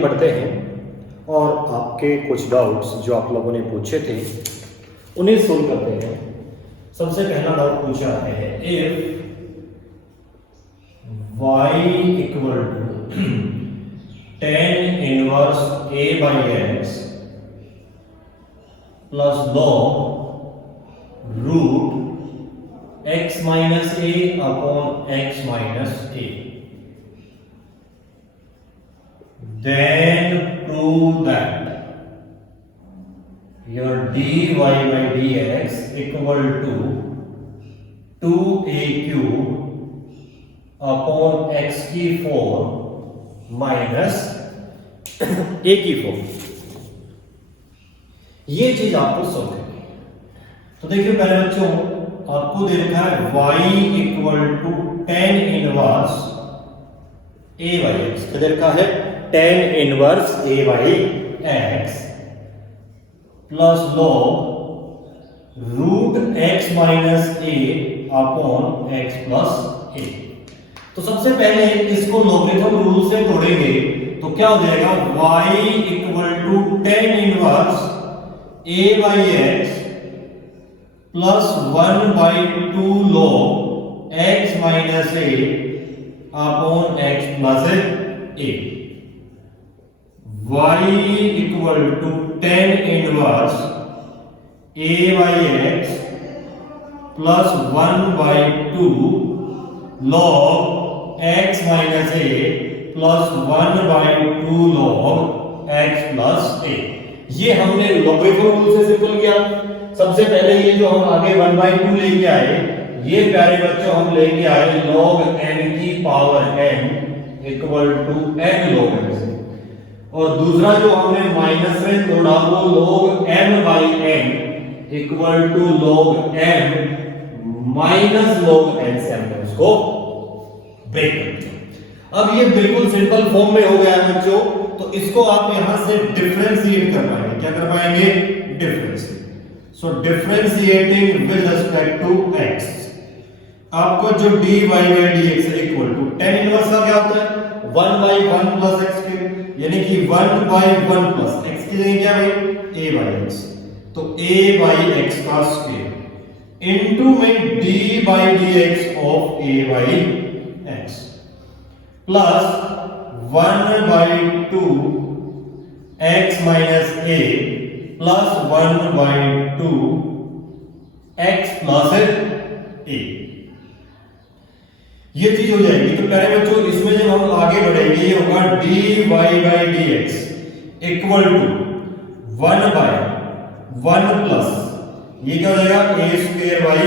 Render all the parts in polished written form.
बढ़ते हैं और आपके कुछ डाउट्स जो आप लोगों ने पूछे थे उन्हें सोल्व करते हैं। सबसे पहला डाउट पूछा है, if y equal to tan inverse a by x plus log root x minus a upon x minus a, then prove that your dy by dx equal to 2a cube upon x की 4 minus a की 4। ये चीज आपको solve करनी है। तो देखिए पहले बच्चों, आपको दे रखा है y equal to tan inverse a by x, दे रखा है tan inverse a by x plus log root x minus a upon x plus a। तो सबसे पहले इसको लॉगरिथम रूल से तोड़ेंगे तो क्या हो जाएगा, y equal to tan inverse a by x plus 1 by 2 log x minus a upon x plus a। y equal to tan inverse a by x plus 1 by 2 log x minus a plus 1 by 2 log x plus a। ये हमने logarithm rule से simple किया। सबसे पहले ये जो हम आगे 1 बाई 2 लेके आए, ये प्यारे बच्चों हम लेके आए log n की power n equal to n log n से, और दूसरा जो हमने माइनस में तोड़ा वो log m by n equal to log m minus log n से हमने उसको ब्रेक कर दिया। अब ये बिल्कुल सिंपल फॉर्म में हो गया है बच्चों, तो इसको आप यहां से डिफरेंशिएट कर पाएंगे। क्या कर पाएंगे, differentiate. So differentiating with respect to x, आपको जो dy by dx equal to tan inverse का क्या होता है 1 बाई 1 प्लस x क्यूब, यानी कि 1 बाई 1 प्लस x की जगह क्या भाई a बाई x, तो a बाई x का स्क्वायर इनटू में d by dx of a by x plus 1 by 2 x minus a plus 1 by 2 x plus a। ये चीज हो जाएगी। तो प्यारे बच्चों, इसमें जब हम आगे बढ़ेंगे ये होगा dy by dx equal to 1 by 1 plus ये क्या हो जाएगा a square by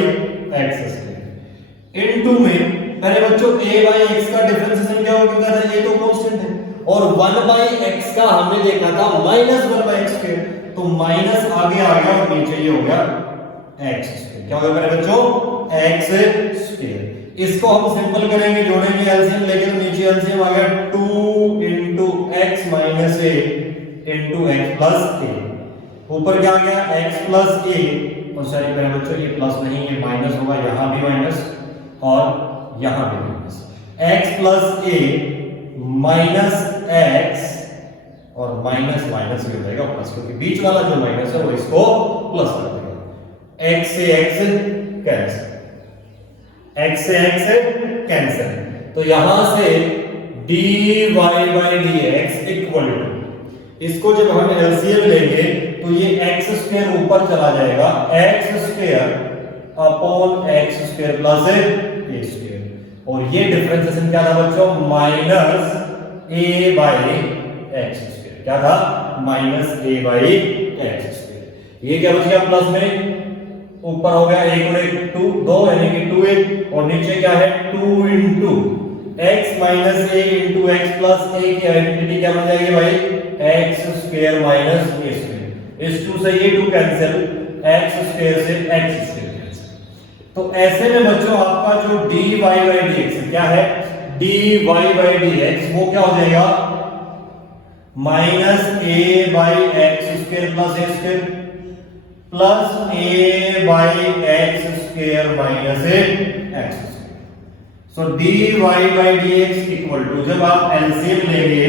x square into में पहले बच्चों a बाई x का डिफरेंशिएशन क्या होगा, ये तो कांस्टेंट है, और 1 बाई x का हमने देखा था माइनस 1 बाई x स्क्वायर, तो माइनस आगे आ गया और नीचे ये हो गया x स्क्वायर। क्या होगा मेरे बच्चों, x स्क्वायर। इसको हम सिंपल करेंगे, जोड़ेंगे एलसीएम लेके, तो नीचे एलसीएम आ गया 2 into x minus a into x plus a, ऊपर क्या आ गया x प्लस a, और सॉरी मेरे बच्चों ये प्लस नहीं ये माइनस होगा, यहां भी माइनस और यहां भी minus, x plus a minus x और माइनस माइनस भी हो जाएगा प्लस, क्योंकि बीच वाला जो माइनस है वो इसको प्लस कर देगा। x से x कैंसिल, x से x कैंसिल, तो यहां से dy by dx equal to, इसको जब हम एलसीएम लेंगे तो ये x स्क्वायर ऊपर चला जाएगा, x square upon x square plus a square, और ये डिफरेंशिएशन क्या था बच्चों, minus a by x square. क्या था, minus a by x square. ये क्या बच गया प्लस में, ऊपर हो गया 1 और 2 2 यानी कि 2a, और नीचे क्या है 2 into x minus a into x plus a की आइडेंटिटी क्या बन जाएगी भाई, x square minus a square. इस 2 से ये 2 कैंसिल, x स्क्वायर से x स्क्वायर कैंसिल। तो ऐसे में बच्चों आपका जो dy बाई dx क्या है, dy बाई dx वो क्या हो जाएगा, minus a by x square plus a square plus a by x square minus a x square. So dy by dx equal to, जब आप एलसीएम लेंगे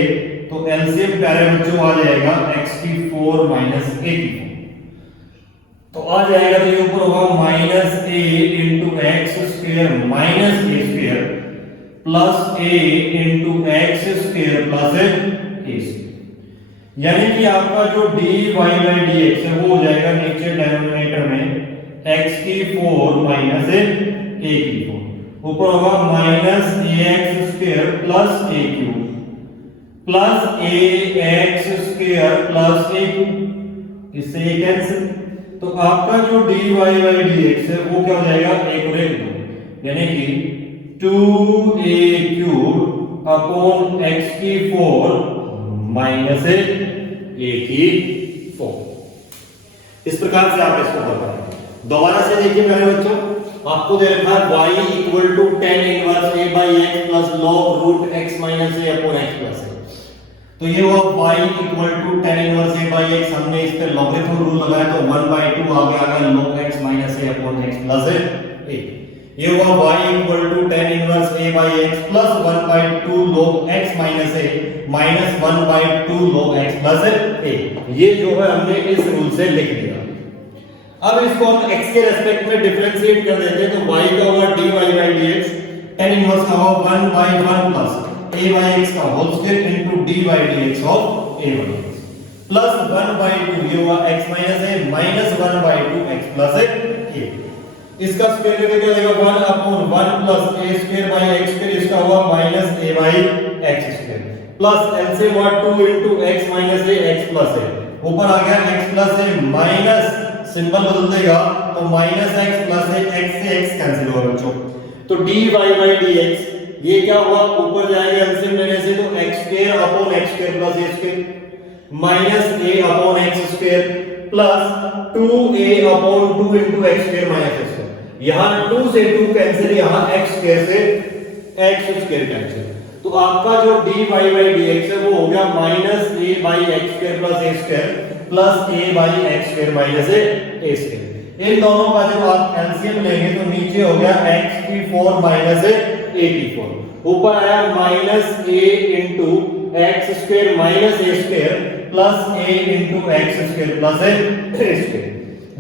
तो एलसीएम प्यारे बच्चों आ जाएगा x की 4 माइनस a की 4, तो आ जाएगा तो ये ऊपर होगा minus a into x square minus A square plus a into x square plus A square, यानी कि आपका जो dy बाई dx है वो हो जाएगा नीचे डिनोमिनेटर में x की 4 माइनस a की 4, ऊपर होगा minus ax square plus a cube plus ax square plus a cube, इससे ये कैंसिल, तो आपका जो dy बाई dx है वो क्या हो जाएगा 1 और 1 2, यानी कि 2a क्यूब अपॉन x की 4 माइनस a की 4। इस प्रकार से आप इसको कर पाएंगे। दोबारा से देखिए मेरे बच्चों, आपको दे रखा है y equal to tan inverse a by x plus log root x minus a upon x plus a, तो ये हुआ y equal to tan inverse a by x, हमने इस पे लॉगरिथम रूल लगाया तो 1/2 आ गया log x minus a upon x plus a। ये हुआ y equal to tan inverse a by x plus 1/2 log x minus a minus 1/2 log x plus a, ये जो है हमने इस रूल से लिख दिया। अब इसको हम x के रेस्पेक्ट में डिफरेंशिएट कर देते हैं, तो y का होगा dy by dx, tan inverse का होगा 1/1 प्लस a बाई x का whole square into d by dx of a by x plus 1/2, ये हुआ x minus a minus 1/2 x plus a, इसका स्क्वायर लेके क्या देगा 1 upon 1 plus a square by x square, इसका हुआ minus a by x square plus LCM हुआ 2 into x minus a x plus a, ऊपर आ गया x plus a minus symbol बदल देगा तो minus x plus a, x से x cancel होगा बच्चों, तो dy बाई dx ये क्या हुआ ऊपर जाएगा एलसीएम लेने से तो x square upon x square plus a square minus a upon x square plus 2a upon 2 into x square minus x square, यहां 2 से 2 कैंसिल, यहां x स्क्वायर से x स्क्वायर कैंसिल, तो आपका जो dy बाई dx है वो हो गया minus a by x square plus a square plus a by x square minus a square. इन दोनों का जब आप एलसीएम लेंगे तो नीचे हो गया x की 4 माइनस a की 4, ऊपर आया minus a into x square minus a square plus a into x square plus a square,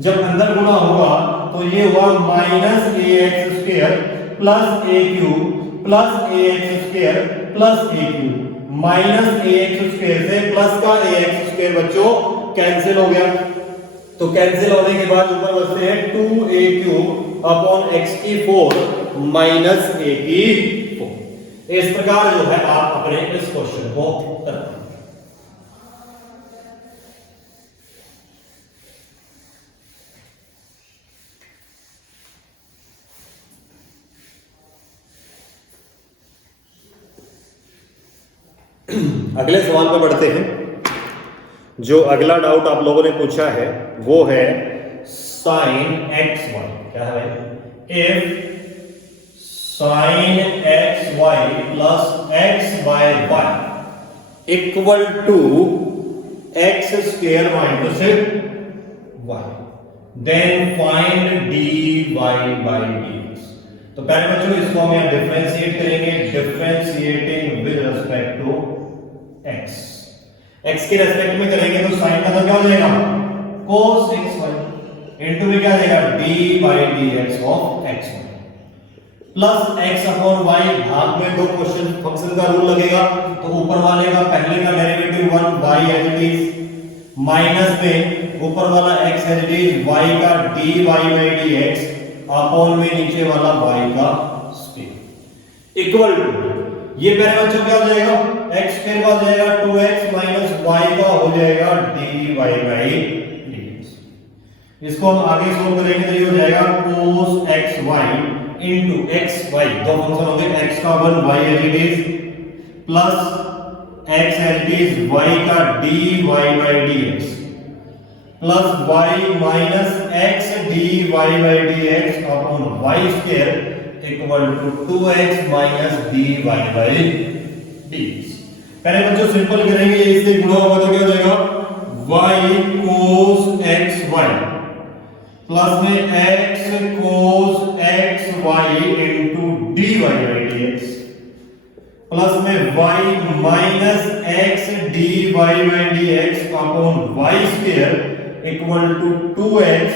जब अंदर गुणा होगा तो ये हुआ minus ax square plus a cube plus ax square plus a cube minus ax square से plus का ax square बच्चों कैंसिल हो गया, तो कैंसिल होने के बाद ऊपर बचते हैं 2a क्यूब अपॉन x की 4 माइनस a की 4। इस प्रकार जो है आप अपने इस क्वेश्चन को करते हैं। अगले सवाल पे बढ़ते हैं। जो अगला डाउट आप लोगों ने पूछा है वो है साइन एक्स वाई, क्या है if sine x y plus x by y equal to x square minus y then find d y by d x. तो पहले बच्चों इसको हम यहां डिफरेंशिएट करेंगे, differentiating with respect to x, x के रेस्पेक्ट में करेंगे तो साइन का क्या हो जाएगा cos xy इनटू में क्या देगा d by dx of xy plus x upon y, भाग में दो क्वेश्चन फंक्शन का रूल लगेगा, तो ऊपर वाले का पहले का derivative 1 y as it is minus में ऊपर वाला x as it is y का dy बाई dx अपॉन में नीचे वाला y का स्क्वायर इक्वल टू, ये पहले बच्चों क्या हो जाएगा x स्क्वायर का हो जाएगा 2x माइनस y का हो जाएगा dy बाई dx। इसको हम आगे सोल्व करेंगे तो ये हो जाएगा cos xy इनटू xy, दो फंक्शन हो गए x का 1 y as it is plus x as it is y का dy by dx plus y minus x dy by dx upon y square equal to 2x minus dy by dx। पहले बच्चों simple करेंगे, इससे गुणा होगा तो क्या हो जाएगा y cos xy प्लस में x cos xy into dy by dx plus में y minus x d y by d x upon y square equal to 2x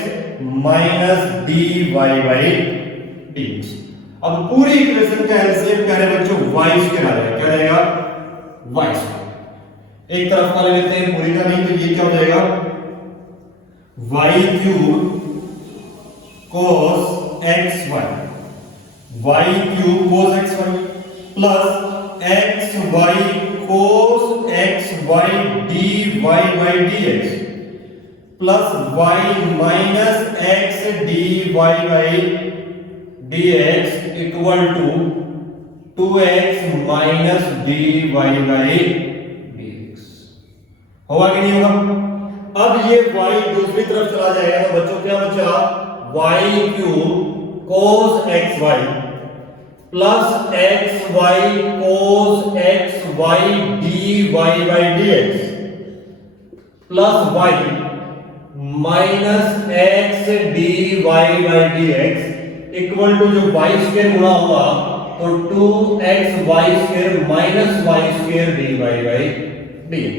minus d y by d x. अब पूरी equation का LCM प्यारे बच्चों y square आ जाएगा। क्या रहेगा? y square. एक तरफ का ले लेते हैं, पूरी का नहीं, तो ये क्या हो जाएगा? y cube cos xy, y cube cos xy plus xy cos xy dy by dx plus y minus x dy by dx equal to 2x minus dy by dx। होगा कि नहीं होगा? अब ये y दूसरी तरफ चला जाएगा तो बच्चों क्या बचा? y cube cos xy plus xy cos xy dy by dx plus y minus x dy by dx equal to जो y स्क्वायर गुणा होगा तो 2xy square minus y square dy by dx।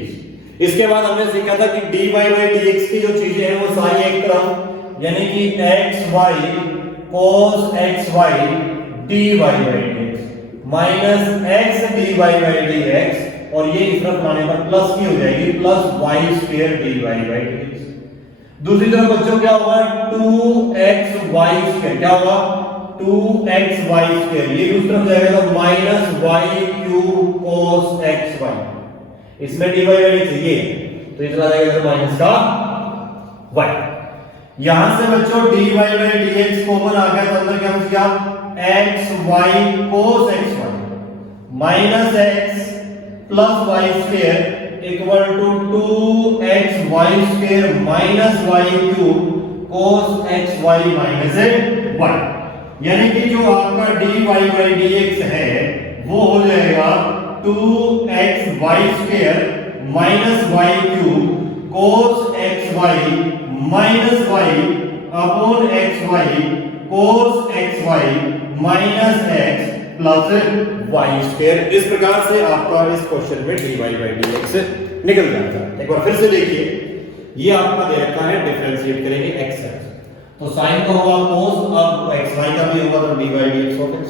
इसके बाद हमने सीखा था कि dy by dx की जो चीजें हैं वो सारी एक तरफ, यानी कि xy cos xy dy by dx minus x dy by dx और ये इस तरफ लाने पर प्लस की हो जाएगी plus y square dy by dx। दूसरी तरफ बच्चों क्या होगा? 2xy स्क्वायर, क्या होगा? 2xy स्क्वायर, ये दूसरी तरफ जाएगा तो minus y cube cos xy, इसमें dy by dx ये तो इतना जाएगा तो माइनस का y। यहां से बच्चों dy by dx कॉमन आ गया तो अंदर क्या बच गया? xy cos xy minus x plus y square equal to 2xy square minus y cube cos xy minus y, यानी कि जो आपका dy by dx है वो हो जाएगा 2xy square minus y cube cos xy minus y upon xy cos xy minus x plus y square. इस प्रकार से आपका इस क्वेश्चन में dy by dx निकल जाता है। एक बार फिर से देखिए, ये आपका दे रखा है, डिफरेंशिएट करेंगे x है तो sin का होगा cos, अब xy का भी होगा तो dy by dx of x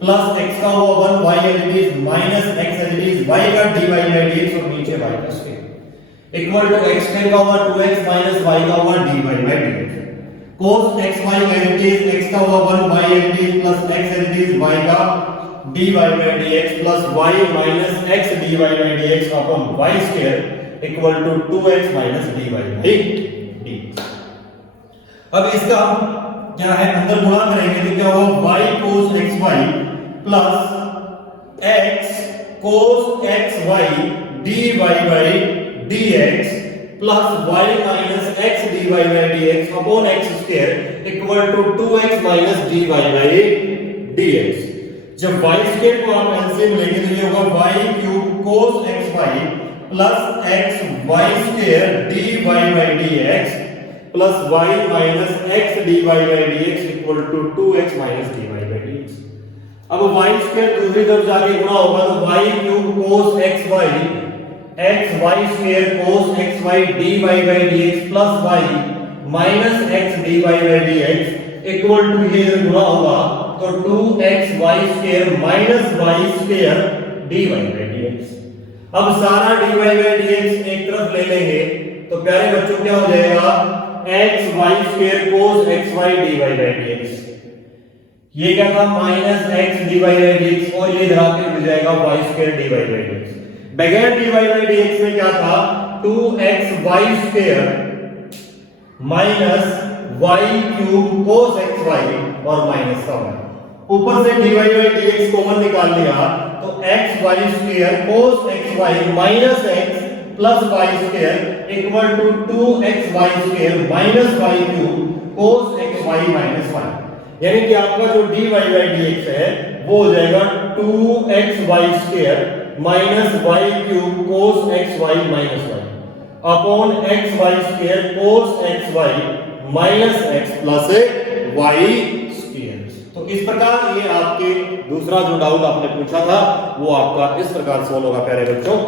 plus x का होगा 1 y as it is minus x as it is y का dy by dx और नीचे y का square equal to x square का होगा 2x माइनस y का होगा dy by dx cos xy as it is x का होगा 1 y as it is plus x as it is y का dy by dx plus y minus x dy by dx upon y square equal to 2x minus dy by dx। अब इसका क्या है? अंदर गुणा करेंगे तो क्या होगा? y cos xy plus x cos xy dy by dx plus y minus x dy by dx upon x square equal to 2x minus dy by dx। जब y स्क्वायर को आप एलसीएम लेंगे तो ये होगा y cube cos xy plus x y square dy by dx plus y minus x dy by dx equal to 2x minus dy by dx। अब y square दूसरी तरफ जाके गुणा होगा तो y cube cos xy x y square cos xy dy by dx plus y minus x dy by dx equal to ये गुणा होगा तो 2xy square minus y square dy by dx। अब सारा dy by dx एक तरफ ले लेंगे तो प्यारे बच्चों क्या हो जाएगा? xy square cos xy dy by dx, ये क्या था? Minus x dy by dx और ये इधर आके मिल जाएगा y square dy by dx। बगैर dy by dx में क्या था? 2xy square minus y cube cos xy और माइनस का y, ऊपर से dy by dx कॉमन निकाल लिया तो xy square cos xy minus x plus y square equal to 2xy square minus y cube cos xy minus y, यानी कि आपका जो dy by dx है वो हो जाएगा 2xy square minus y cube cos xy minus y upon xy square cos xy minus x plus y square. तो तो इस प्रकार ये आपके दूसरा जो डाउट आपने पूछा था वो आपका इस प्रकार सोल्व होगा प्यारे बच्चों।